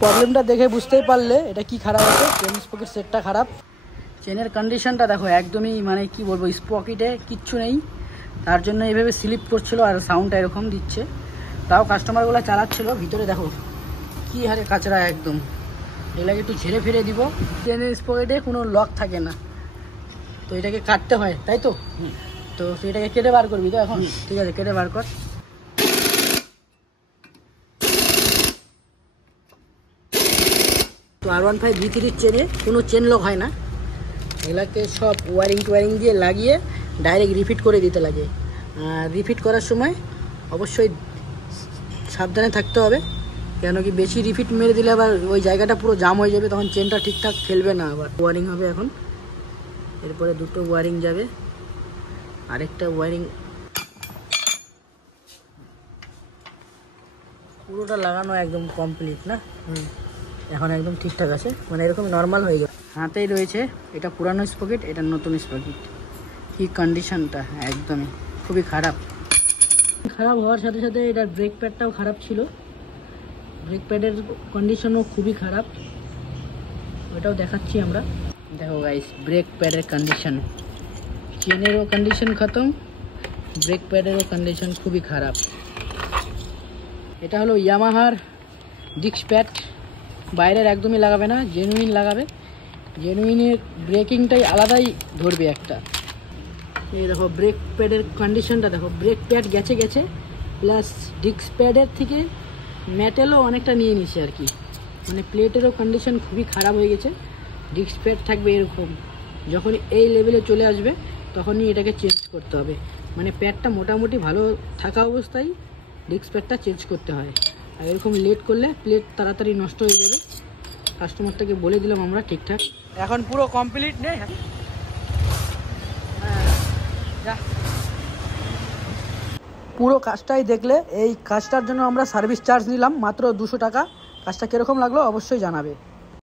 প্রবলেমটা দেখে বুঝতেই পারলে এটা কি খারাপ আছে, চেন স্পকেট সেটটা খারাপ। চেনের কন্ডিশনটা দেখো একদমই মানে কি বলবো, স্পকেটে কিচ্ছু নেই, তার জন্য এইভাবে স্লিপ করছিল আর সাউন্ডটা এরকম দিচ্ছে। তাও কাস্টমারগুলো চালাচ্ছিল, ভিতরে দেখো কি হারে কাচরা একদম। এগুলাকে একটু ঝেড়ে ফিরে দিব। চেনের স্পকেটে কোনো লক থাকে না, তো এটাকে কাটতে হয় তাই তো। তো সেটাকে কেটে বার করবি তো এখন? ঠিক আছে, কেটে বার কর। তো R15 V3 চেনে কোনো চেন লক হয় না, এগুলাকে সব ওয়ারিং দিয়ে লাগিয়ে ডাইরেক্ট রিফিট করে দিতে লাগে। রিফিট করার সময় অবশ্যই সাবধানে থাকতে হবে, কেন কি বেশি রিফিট মেরে দিলে আবার ওই জায়গাটা পুরো জাম হয়ে যাবে, তখন চেনটা ঠিকঠাক খেলবে না। আবার ওয়ারিং হবে এখন, এরপরে দুটো ওয়ারিং যাবে, আরেকটা ওয়ারিং পুরোটা লাগানো একদম কমপ্লিট না। এখন একদম ঠিকঠাক আছে, মানে এরকম নর্মাল হয়ে গেল। হাতেই রয়েছে, এটা পুরানো স্পকেট, এটা নতুন স্পকেট। কি কন্ডিশনটা একদমই খুবই খারাপ। খারাপ হওয়ার সাথে সাথে এটার ব্রেক প্যাডটাও খারাপ ছিল, ব্রেক প্যাডের কন্ডিশনও খুবই খারাপ, ওটাও দেখাচ্ছি আমরা। দেখো গাইস, ব্রেক প্যাডের কন্ডিশন, চেনেরও কন্ডিশন খতম, ব্রেক প্যাডেরও কন্ডিশন খুবই খারাপ। এটা হলো ইয়ামাহার ডিস্ক প্যাড, বাইরের একদমই লাগাবে না, জেনুইন লাগাবে। জেনুইনের ব্রেকিংটাই আলাদাই ধরবে একটা। এই দেখো ব্রেক প্যাডের কন্ডিশনটা দেখো, ব্রেক প্যাড গেছে প্লাস ডিস্ক প্যাডের থেকে মেটেলও অনেকটা নিয়ে নিছে আর কি, মানে প্লেটেরও কন্ডিশন খুবই খারাপ হয়ে গেছে। ডিস্ক প্যাড থাকবে এরকম, যখন এই লেভেলে চলে আসবে তখনই এটাকে চেঞ্জ করতে হবে। মানে প্যাডটা মোটামুটি ভালো থাকা অবস্থায় ডিস্ক প্যাডটা চেঞ্জ করতে হয়, আর এরকম লেট করলে প্লেট তাড়াতাড়ি নষ্ট হয়ে যাবে। কাস্টমারটাকে বলে দিলাম আমরা ঠিকঠাক। এখন পুরো কমপ্লিট নেই, পুরো কাজটাই দেখলে। এই কাজটার জন্য আমরা সার্ভিস চার্জ নিলাম মাত্র 200 টাকা। কাজটা কীরকম লাগলো অবশ্যই জানাবে।